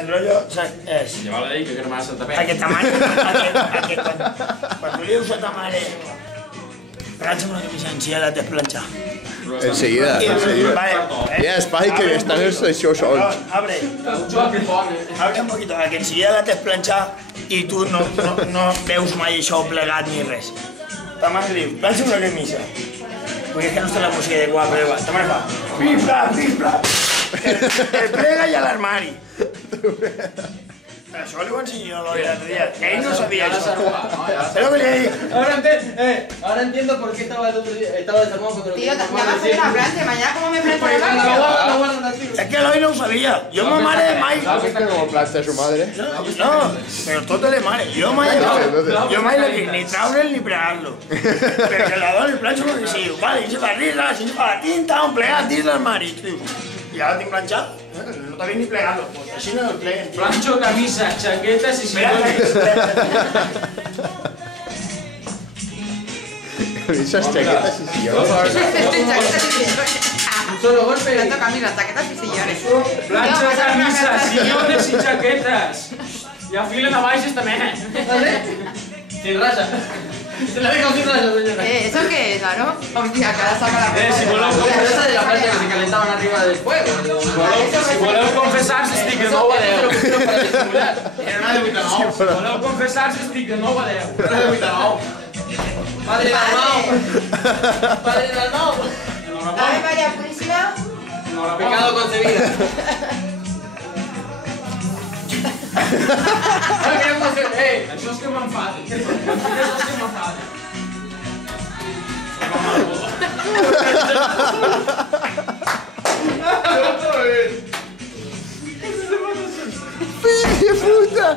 El rollo és... Llevar la llei que cremar Santa Fe. Aquest tamale, quan tu li dius a ta mare, planxa'm una camisa encima de planxar. Enseguida, enseguida. Hi ha espai que estan això sols. Abre un poquito, que enseguida la tens planxar i tu no veus mai això plegat ni res. Ta mare li diu, planxa'm una camisa. Perquè és que no està la música de guapo, ta mare fa, pifla, pifla. El plega i a l'armari. Això li ho ensenyo a l'Oi l'altre dia. Ell no sabia això. És el que li he dit. Ahora entiendo por qué estaba desarmado cuando lo Tío, te vas a hacer una plancha, mañana como me plancha la plancha. És que l'Oi no ho sabia. Jo ma mare mai... ¿Sabes que no planta su madre? No, però totes les mares. Jo mai l'he dit ni traure'l ni plegar-lo. Perquè la dona li planxa un adhesiu. Vale, i se fa ris, si se fa la tinta, un plegat dins l'armari. I ara tinc planxat. No t'ha vist ni plegar-lo. Així no el pleguen. Plancho, camisa, chaquetas y sillones. Esas chaquetas y sillones. Chaquetas y sillones. Un solo golpe. Planto camisa, chaquetas y sillones. Plancho, camisa, sillones y chaquetas. Y afilen a baixes también. Sin raya. Se la dejo sin raya, señora. ¿Eso qué es, no? Hostia, que ahora saca la ropa. Si voleu Esa de la plancha que se calentaban arriba del fuego. si voleu confessar-se, estic de nou a Déu. Para disimular. Era una de 8 a 9. Si voleu confessar-se, estic de nou a Déu. Era de 8 a 9. Padre Dalmau. Padre Dalmau. Ave María Purísima. Pecado concebido. Això és que m'enfada. Això és que m'enfada. ¡Fill de puta!